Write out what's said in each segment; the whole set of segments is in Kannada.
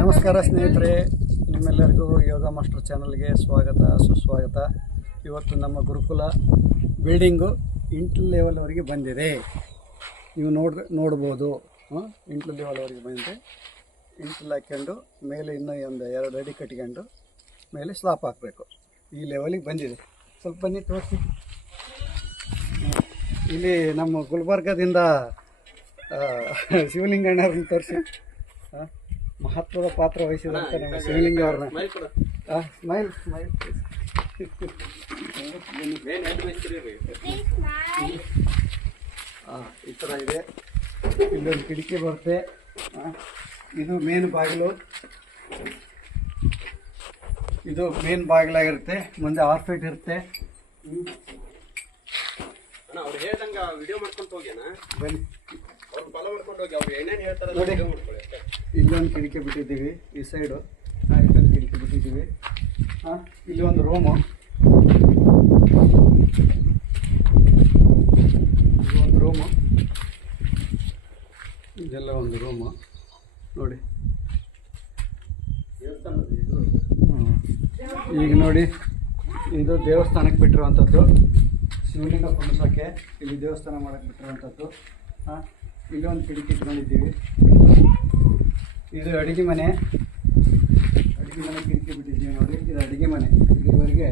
ನಮಸ್ಕಾರ ಸ್ನೇಹಿತರೆ, ನಿಮ್ಮೆಲ್ಲರಿಗೂ ಯೋಗ ಮಾಸ್ಟರ್ ಚಾನಲ್ಗೆ ಸ್ವಾಗತ ಸುಸ್ವಾಗತ. ಇವತ್ತು ನಮ್ಮ ಗುರುಕುಲ ಬಿಲ್ಡಿಂಗು ಇಂಟರ್ ಲೆವೆಲ್ವರೆಗೆ ಬಂದಿದೆ. ನೀವು ನೋಡ್ಬೋದು. ಇಂಟರ್ ಲೆವೆಲ್ವರೆಗೆ ಬಂದಿದೆ. ಇಂಟರ್ ಹಾಕ್ಕೊಂಡು ಮೇಲೆ ಇನ್ನೂ ಒಂದು 2 ಅಡಿ ಕಟ್ಕೊಂಡು ಮೇಲೆ ಸ್ಲಾಪ್ ಹಾಕಬೇಕು. ಈ ಲೆವೆಲಿಗೆ ಬಂದಿದೆ. ಸ್ವಲ್ಪ ಬನ್ನಿ ತೋರಿಸಿ. ಇಲ್ಲಿ ನಮ್ಮ ಗುಲ್ಬರ್ಗದಿಂದ ಶಿವಲಿಂಗಣ್ಣವ್ರನ್ನ ತೋರಿಸಿ. ಮಹತ್ವದ ಪಾತ್ರ ವಹಿಸಿದಂಥ ನಮ್ಮ ಶಿವಲಿಂಗ ಅವ್ರನ್ನ ಸ್ಮೈಲ್ ಈ ಥರ ಇದೆ. ಇಲ್ಲೊಂದು ಕಿಟಕಿ ಬರುತ್ತೆ. ಇದು ಮೇನ್ ಬಾಗಿಲು. ಇದು ಮೇನ್ ಬಾಗಿಲಾಗಿರುತ್ತೆ. ಮುಂದೆ 6 ಫೀಟ್ ಇರುತ್ತೆ. ಬನ್ನಿ ನೋಡಿ, ಇಲ್ಲೊಂದು ಕಿಟಕಿ ಬಿಟ್ಟಿದ್ದೀವಿ. ಈ ಸೈಡು ಇಲ್ಲೊಂದು ಕಿಟಕಿ ಬಿಟ್ಟಿದ್ದೀವಿ. ಇಲ್ಲಿ ಒಂದು ರೂಮು. ಇದೆಲ್ಲ ಒಂದು ರೂಮು ನೋಡಿ. ಈಗ ನೋಡಿ, ಇದು ದೇವಸ್ಥಾನಕ್ಕೆ ಬಿಟ್ಟಿರುವಂಥದ್ದು. ಶಿವಲಿಂಗ ಕುಣಿಸೋಕ್ಕೆ ಇಲ್ಲಿ ದೇವಸ್ಥಾನ ಮಾಡೋಕ್ಕೆ ಬಿಟ್ಟಿರುವಂಥದ್ದು. ಇಲ್ಲಿ ಒಂದು ಕಿಟಕಿ ಇಟ್ಕೊಂಡಿದ್ದೀವಿ. ಇದು ಅಡುಗೆ ಮನೆ. ಕಿಟಕಿ ಬಿಟ್ಟಿದ್ದೀವಿ ನೋಡಿ. ಇದು ಅಡುಗೆ ಮನೆ. ಇಲ್ಲಿವರೆಗೆ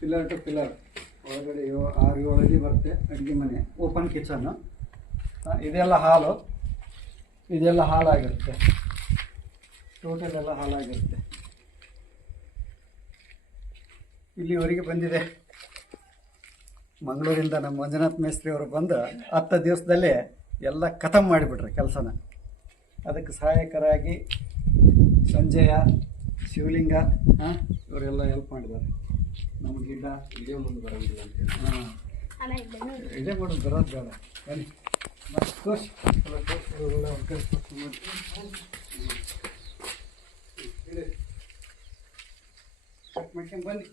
ಪಿಲ್ಲರ್ ಟು ಪಿಲ್ಲರ್ ಒಳಗಡೆ 6-7 ಅಡಿ ಬರುತ್ತೆ ಅಡುಗೆ ಮನೆ. Open kitchen. ಇದೆಲ್ಲ ಹಾಲು. ಇದೆಲ್ಲ ಹಾಲಾಗಿರುತ್ತೆ. ಟೋಟಲ್ ಎಲ್ಲ ಹಾಲಾಗಿರುತ್ತೆ. ಇಲ್ಲಿವರೆಗೆ ಬಂದಿದೆ. ಮಂಗಳೂರಿಂದ ನಮ್ಮ ಮಂಜುನಾಥ್ ಮೇಸ್ತ್ರಿ ಅವರು ಬಂದು 10 ದಿವಸದಲ್ಲೇ ಎಲ್ಲ ಖತಮ್ ಮಾಡಿಬಿಟ್ರೆ ಕೆಲಸನ. ಅದಕ್ಕೆ ಸಹಾಯಕರಾಗಿ ಸಂಜಯ, ಶಿವಲಿಂಗ ಇವರೆಲ್ಲ ಹೆಲ್ಪ್ ಮಾಡಿದ್ದಾರೆ. ನಮ್ಮ ಗಿಡ್ಡ ಇದೇ ಮುಂದೆ ಬರೋದಿಲ್ಲ ಅಂತೇಳಿ ಇದೇ ಮಾಡೋದು ಬರೋದು ಬೇಡ. ಬನ್ನಿ ತೋರಿಸಿ ಎಲ್ಲ ಕಟ್ ಮಾಡ್ಕೊಂಡು ಬನ್ನಿ.